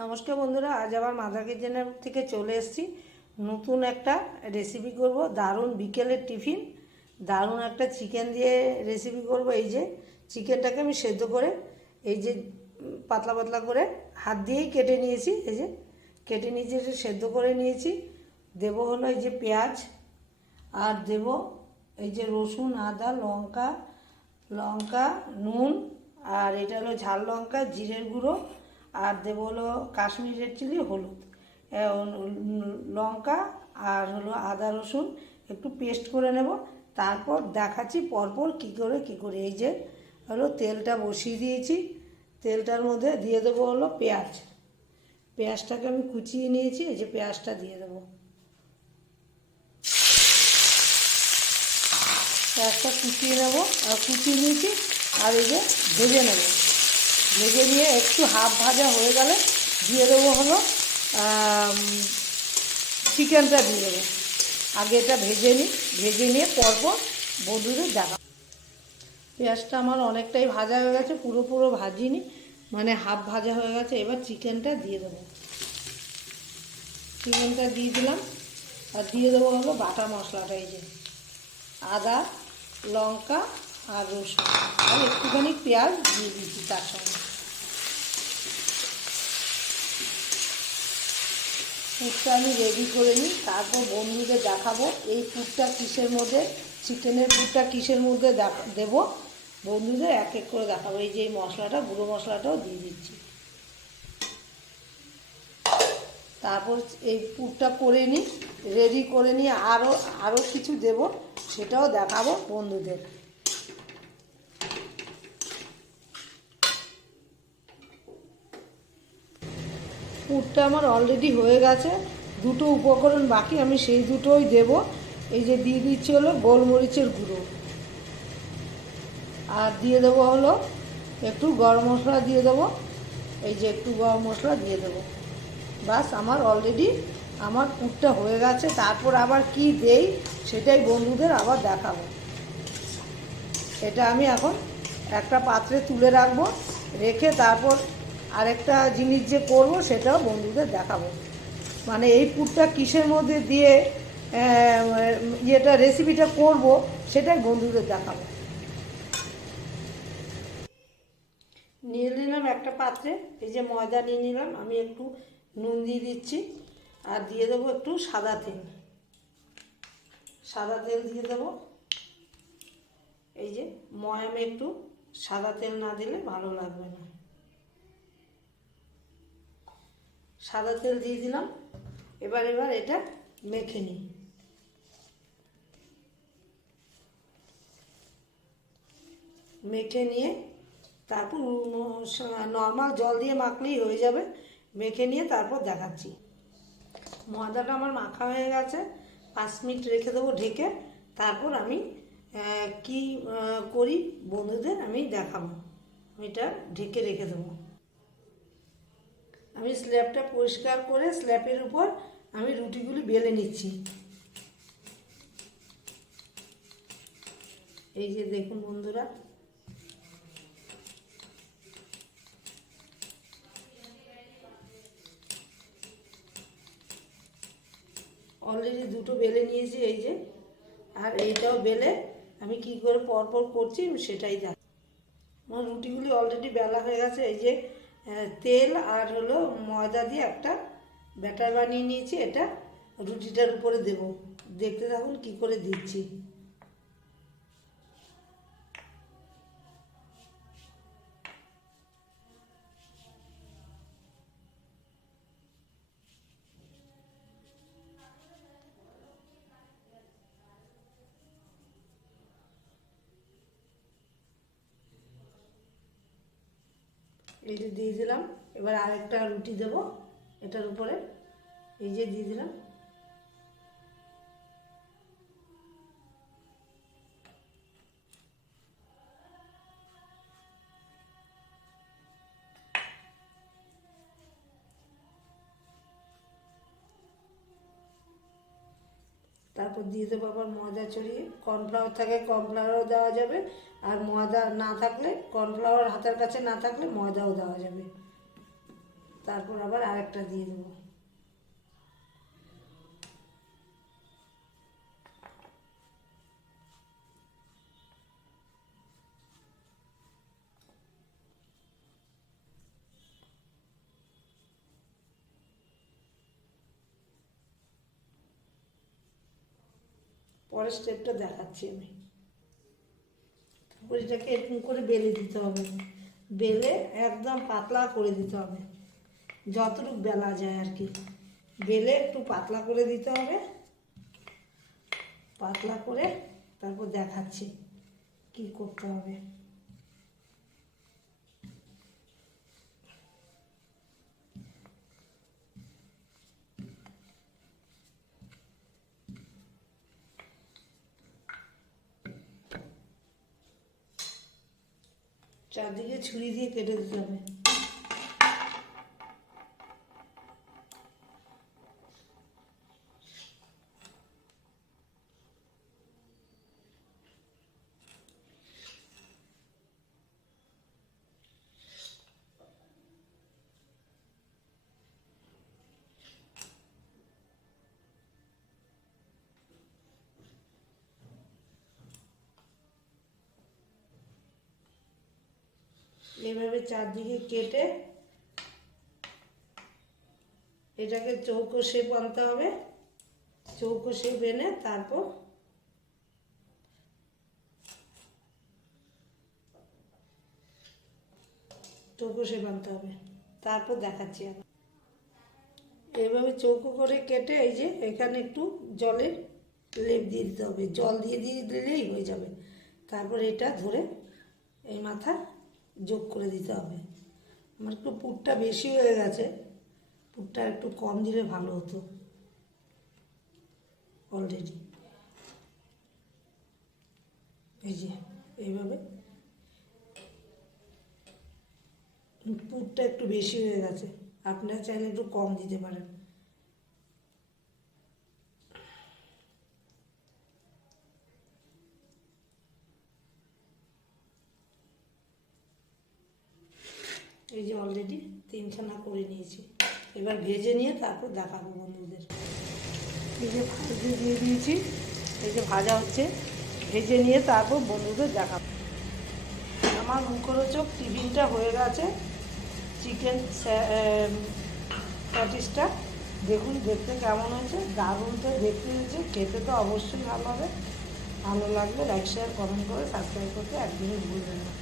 নমস্কার বন্ধুরা, আজ আবার মাদার কিচেনের থেকে চলে এসেছি। নতুন একটা রেসিপি করব। দারুণ বিকেলের টিফিন, দারুণ একটা চিকেন দিয়ে রেসিপি করব। এই যে চিকেনটাকে আমি সেদ্ধ করে, এই যে পাতলা পাতলা করে হাত দিয়েই কেটে নিয়েছি। এই যে কেটে নিয়েছি সেদ্ধ করে নিয়েছি। দেবো হলো এই যে পেঁয়াজ, আর দেব এই যে রসুন, আদা, লঙ্কা লঙ্কা, নুন, আর এটা হলো ঝাল লঙ্কা, জিরের গুঁড়ো আর দেবো হলো কাশ্মীর রেড চিলি, হলুদ। লঙ্কা আর হলো আদা, রসুন একটু পেস্ট করে নেব। তারপর দেখাচ্ছি পরপর কী করে কী করে। এই যে হলো তেলটা বসিয়ে দিয়েছি। তেলটার মধ্যে দিয়ে দেবো হলো পেঁয়াজ। পেঁয়াজটাকে আমি কুচিয়ে নিয়েছি, এই যে পেঁয়াজটা দিয়ে দেবো। পেঁয়াজটা কুচিয়ে নেব, আর কুচিয়ে নিয়েছি, আর এই যে ভেজে নেব। ভেজে নিয়ে একটু হাফ ভাজা হয়ে গেলে দিয়ে দেবো হলো চিকেনটা দিয়ে দেবো। আগে এটা ভেজে নিই, ভেজে নিয়ে পরপর বন্ধুদের দেখা। পেঁয়াজটা আমার অনেকটাই ভাজা হয়ে গেছে, পুরো পুরো ভাজিনি মানে হাফ ভাজা হয়ে গেছে, এবার চিকেনটা দিয়ে দেবো। চিকেনটা দিয়ে দিলাম, আর দিয়ে দেবো হলো বাটা মশলাটা, এই যে আদা, লঙ্কা আর রসুন। আর একটুখানি পেঁয়াজ দিয়ে দিচ্ছি তার সঙ্গে। পুরটা আমি রেডি করে নিই। তারপর বন্ধুদের দেখাবো এই পুরটা কিসের মধ্যে চিকেনের পুরটা কিসের মধ্যে দেবো। বন্ধুদের এক এক করে দেখাবো। এই যে এই মশলাটা, গুঁড়ো মশলাটাও দিয়ে দিচ্ছি। তারপর এই পুরটা করে নিই রেডি করে নিয়ে আরও আরও কিছু দেব, সেটাও দেখাবো বন্ধুদের। পুরটা আমার অলরেডি হয়ে গেছে। দুটো উপকরণ বাকি, আমি সেই দুটোই দেব। এই যে দিয়ে দিচ্ছি হলো গোলমরিচের গুঁড়ো। আর দিয়ে দেবো হলো একটু গরম মশলা দিয়ে দেবো। এই যে একটু গরম মশলা দিয়ে দেবো। বাস আমার অলরেডি আমার পুরটা হয়ে গেছে। তারপর আবার কি দেই সেটাই বন্ধুদের আবার দেখাবো। এটা আমি এখন একটা পাত্রে তুলে রাখব। রেখে তারপর আরেকটা জিনিস যে করব সেটাও বন্ধুদের দেখাবো। মানে এই পুরটা কিসের মধ্যে দিয়ে ইয়েটা রেসিপিটা করব সেটাই বন্ধুদের দেখাবো। নিয়ে নিলাম একটা পাত্রে, এই যে ময়দা নিয়ে নিলাম, আমি একটু নুন দিয়ে দিচ্ছি, আর দিয়ে দেবো একটু সাদা তেল। সাদা তেল দিয়ে দেবো। এই যে ময়ামে একটু সাদা তেল না দিলে ভালো লাগবে না। সাদা তেল দিয়ে দিলাম। এবার এবার এটা মেখে নিই। মেখে নিয়ে তারপর নর্মাল জল দিয়ে মাখলেই হয়ে যাবে। মেখে নিয়ে তারপর দেখাচ্ছি। ময়দাটা আমার মাখা হয়ে গেছে। পাঁচ মিনিট রেখে দেবো ঢেকে। তারপর আমি কি করি বন্ধুদের আমি দেখাবো। এটা ঢেকে রেখে দেবো। আমি স্ল্যাবটা পরিষ্কার করে স্ল্যাবের উপর আমি রুটিগুলি বেলে নিচ্ছি। এই যে দেখুন বন্ধুরা। অলরেডি দুটো বেলে নিয়েছি এই যে। আর এইটাও বেলে আমি কি করে পরপর করছি সেটাই দেখ আমার রুটিগুলি অলরেডি বেলা হয়ে গেছে, এই যে তেল আর হলো ময়দা দিয়ে একটা ব্যাটার বানিয়ে নিয়েছি, এটা রুটিটার উপরে দেব। দেখতে থাকুন কি করে দিচ্ছি। এই যে দিয়ে দিলাম। এবার আরেকটা রুটি দেব এটার উপরে। এই যে দিয়ে দিলাম। তারপর দিয়ে দেবো আবার ময়দা ছড়িয়ে। কর্নফ্লাওয়ার থাকে কর্নফ্লাওয়ারও দেওয়া যাবে। আর ময়দা না থাকলে কর্নফ্লাওয়ার হাতের কাছে না থাকলে ময়দাও দেওয়া যাবে। তারপর আবার আরেকটা দিয়ে দেবো। পরের স্টেপটা দেখাচ্ছি আমি। পুরিটাকে এরকম করে বেলে দিতে হবে। বেলে একদম পাতলা করে দিতে হবে। যতটুকু বেলা যায় আর কি। বেলে একটু পাতলা করে দিতে হবে। পাতলা করে তারপর দেখাচ্ছি কি করতে হবে। চারদিকে ছুরি দিয়ে কেটে দিতে হবে। এভাবে চারদিকে কেটে এটাকে চৌকো শেপ আনতে হবে। চৌকো শেপ এনে তারপর চৌকো শেপ আনতে হবে। তারপর দেখাচ্ছি আমি এভাবে চৌকো করে কেটে এই যে এখানে একটু জলের লেপ দিয়ে দিতে হবে। জল দিয়ে দিয়ে দিলেই হয়ে যাবে। তারপর এটা ধরে এই মাথা যোগ করে দিতে হবে। আমার একটু পুরটা বেশি হয়ে গেছে। পুরটা একটু কম দিলে ভালো হতো। অলরেডি এই যে, এইভাবে। পুরটা একটু বেশি হয়ে গেছে। আপনারা চাইলে একটু কম দিতে পারেন। এই যে অলরেডি তিনখানা করে নিয়েছি। এবার ভেজে নিয়ে তারপর দেখাবো বন্ধুদের। এই যে ভাজতে দিয়ে দিয়েছি, এই যে ভাজা হচ্ছে, ভেজে নিয়ে তারপর বন্ধুদের দেখাবো। আমার মুখরোচক টিফিনটা হয়ে গেছে, চিকেন প্যাটিসটা দেখুন, দেখতে কেমন হয়েছে, দারুণ তো দেখতে হয়েছে, খেতে তো অবশ্যই ভালো হবে। ভালো লাগলে লাইক শেয়ার কমেন্ট করে সাবস্ক্রাইব করতে একদমই ভুলবেন না।